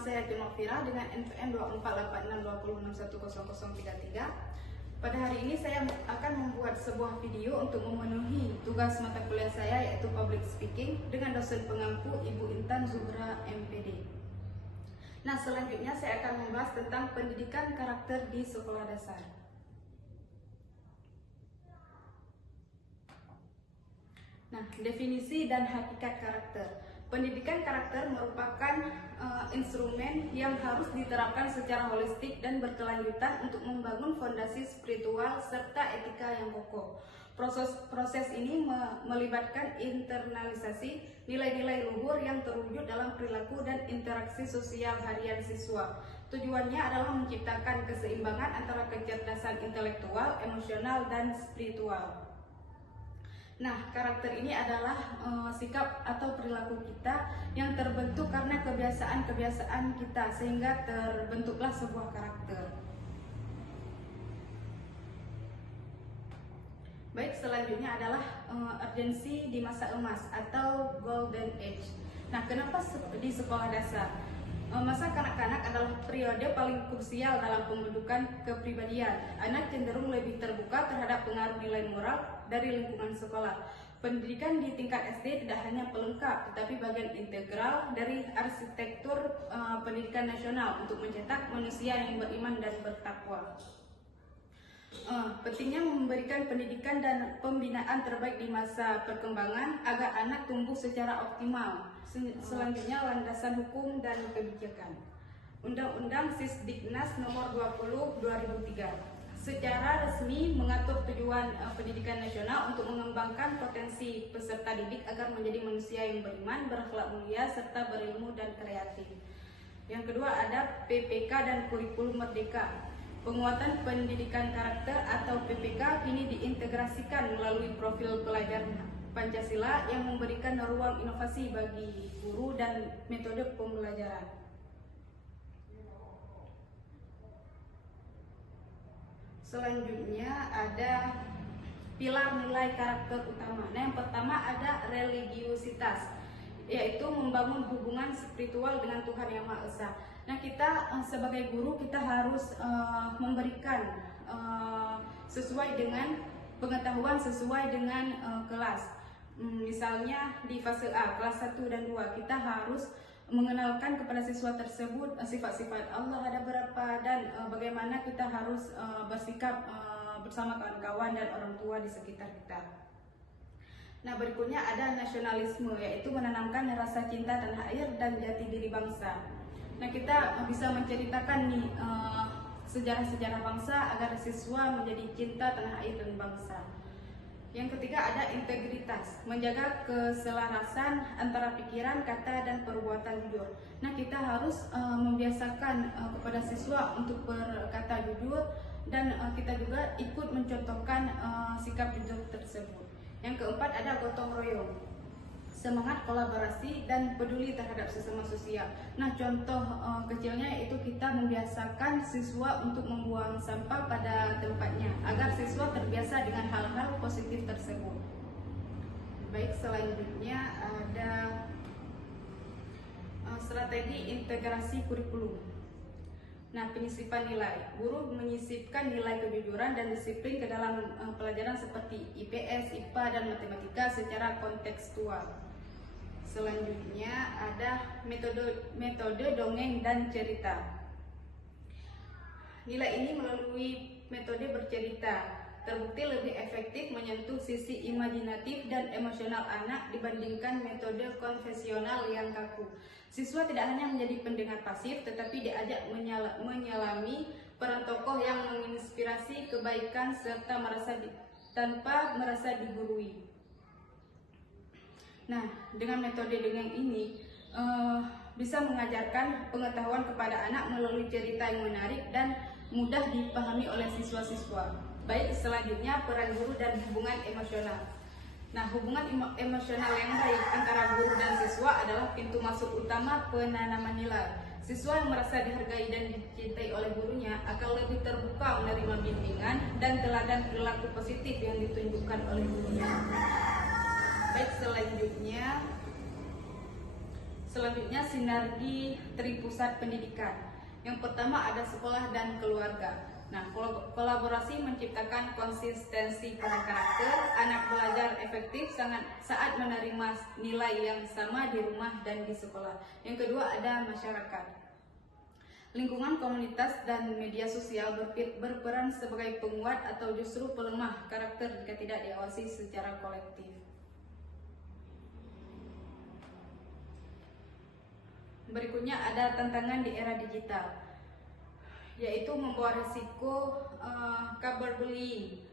saya Timofira dengan NPM 248620610033. Pada hari ini saya akan membuat sebuah video untuk memenuhi tugas mata kuliah saya, yaitu Public Speaking, dengan dosen pengampu Ibu Intan Zuhra MPD. Nah, selanjutnya saya akan membahas tentang pendidikan karakter di sekolah dasar. Nah, definisi dan hakikat karakter. Pendidikan karakter merupakan instrumen yang harus diterapkan secara holistik dan berkelanjutan untuk membangun fondasi spiritual serta etika yang kokoh. Proses ini melibatkan internalisasi nilai-nilai luhur yang terwujud dalam perilaku dan interaksi sosial harian siswa. Tujuannya adalah menciptakan keseimbangan antara kecerdasan intelektual, emosional, dan spiritual. Nah, karakter ini adalah sikap atau perilaku kita yang terbentuk karena kebiasaan-kebiasaan kita, sehingga terbentuklah sebuah karakter. Baik, selanjutnya adalah urgensi di masa emas atau golden age. Nah, kenapa di sekolah dasar? Masa kanak-kanak adalah periode paling krusial dalam pembentukan kepribadian. Anak cenderung lebih terbuka terhadap pengaruh nilai moral dari lingkungan sekolah. Pendidikan di tingkat SD tidak hanya pelengkap, tetapi bagian integral dari arsitektur pendidikan nasional untuk mencetak manusia yang beriman dan bertakwa. Pentingnya memberikan pendidikan dan pembinaan terbaik di masa perkembangan agar anak tumbuh secara optimal. Selanjutnya, landasan hukum dan kebijakan. Undang-Undang Sisdiknas Nomor 20/2003 secara resmi mengatur tujuan pendidikan nasional untuk mengembangkan potensi peserta didik agar menjadi manusia yang beriman, berakhlak mulia, serta berilmu dan kreatif. Yang kedua ada PPK dan Kurikulum Merdeka. Penguatan pendidikan karakter atau PPK kini diintegrasikan melalui profil pelajar Pancasila yang memberikan ruang inovasi bagi guru dan metode pembelajaran. Selanjutnya ada pilar nilai karakter utama. Nah, yang pertama ada religiusitas, yaitu membangun hubungan spiritual dengan Tuhan Yang Maha Esa. Nah, kita sebagai guru kita harus memberikan sesuai dengan pengetahuan, sesuai dengan kelas. Misalnya di fase A, kelas 1 dan 2, kita harus mengenalkan kepada siswa tersebut sifat-sifat Allah ada berapa dan bagaimana kita harus bersikap bersama kawan-kawan dan orang tua di sekitar kita. Nah, berikutnya ada nasionalisme, yaitu menanamkan rasa cinta tanah air dan jati diri bangsa. Nah, kita bisa menceritakan nih sejarah-sejarah bangsa agar siswa menjadi cinta tanah air dan bangsa. Yang ketiga ada integritas, menjaga keselarasan antara pikiran, kata, dan perbuatan jujur. Nah, kita harus membiasakan kepada siswa untuk berkata jujur dan kita juga ikut mencontohkan sikap jujur tersebut. Yang keempat ada gotong royong, semangat kolaborasi dan peduli terhadap sesama sosial. Nah, contoh kecilnya yaitu kita membiasakan siswa untuk membuang sampah pada tempatnya agar siswa terbiasa dengan hal-hal positif tersebut. Baik, selanjutnya ada strategi integrasi kurikulum. Nah, penyisipan nilai. Guru menyisipkan nilai kejujuran dan disiplin ke dalam pelajaran seperti IPS, IPA, dan matematika secara kontekstual. Selanjutnya ada metode dongeng dan cerita. Nilai ini melalui metode bercerita terbukti lebih efektif menyentuh sisi imajinatif dan emosional anak dibandingkan metode konvensional yang kaku. Siswa tidak hanya menjadi pendengar pasif, tetapi diajak menyelami peran tokoh yang menginspirasi kebaikan serta tanpa merasa digurui. Nah, dengan metode dongeng ini bisa mengajarkan pengetahuan kepada anak melalui cerita yang menarik dan mudah dipahami oleh siswa-siswa. Baik, selanjutnya peran guru dan hubungan emosional. Nah, hubungan emosional yang baik antara guru dan siswa adalah pintu masuk utama penanaman nilai. Siswa yang merasa dihargai dan dicintai oleh gurunya akan lebih terbuka menerima bimbingan dan teladan perilaku positif yang ditunjukkan oleh gurunya. Baik, selanjutnya Selanjutnya sinergi tripusat pendidikan. Yang pertama ada sekolah dan keluarga. Nah, kolaborasi menciptakan konsistensi pada karakter, anak belajar efektif saat menerima nilai yang sama di rumah dan di sekolah. Yang kedua ada masyarakat. Lingkungan komunitas dan media sosial berperan sebagai penguat atau justru pelemah karakter jika tidak diawasi secara kolektif. Berikutnya ada tantangan di era digital, yaitu membawa risiko cyberbullying,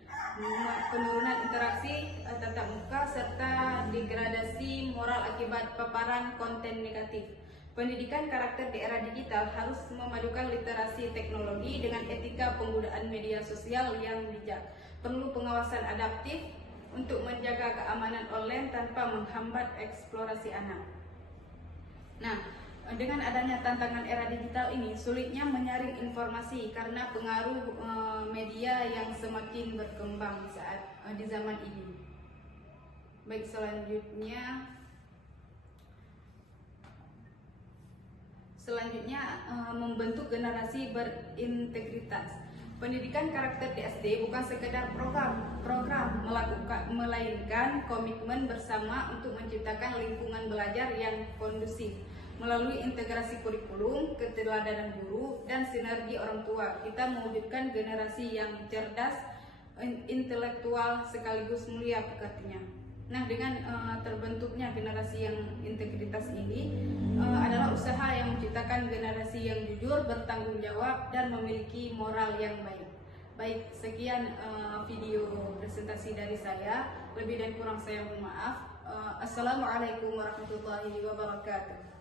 penurunan interaksi tatap muka, serta degradasi moral akibat paparan konten negatif. Pendidikan karakter di era digital harus memadukan literasi teknologi dengan etika penggunaan media sosial yang bijak. Perlu pengawasan adaptif untuk menjaga keamanan online tanpa menghambat eksplorasi anak. Nah, dengan adanya tantangan era digital ini, sulitnya menyaring informasi karena pengaruh media yang semakin berkembang saat di zaman ini. Baik, selanjutnya membentuk generasi berintegritas. Pendidikan karakter di SD bukan sekedar program melainkan komitmen bersama untuk menciptakan lingkungan belajar yang kondusif. Melalui integrasi kurikulum, keteladanan guru, dan sinergi orang tua, kita mewujudkan generasi yang cerdas, intelektual, sekaligus mulia pekertinya. Nah, dengan terbentuknya generasi yang integritas ini adalah usaha yang menciptakan generasi yang jujur, bertanggung jawab, dan memiliki moral yang baik. Baik, sekian video presentasi dari saya. Lebih dan kurang saya mohon maaf. Assalamualaikum warahmatullahi wabarakatuh.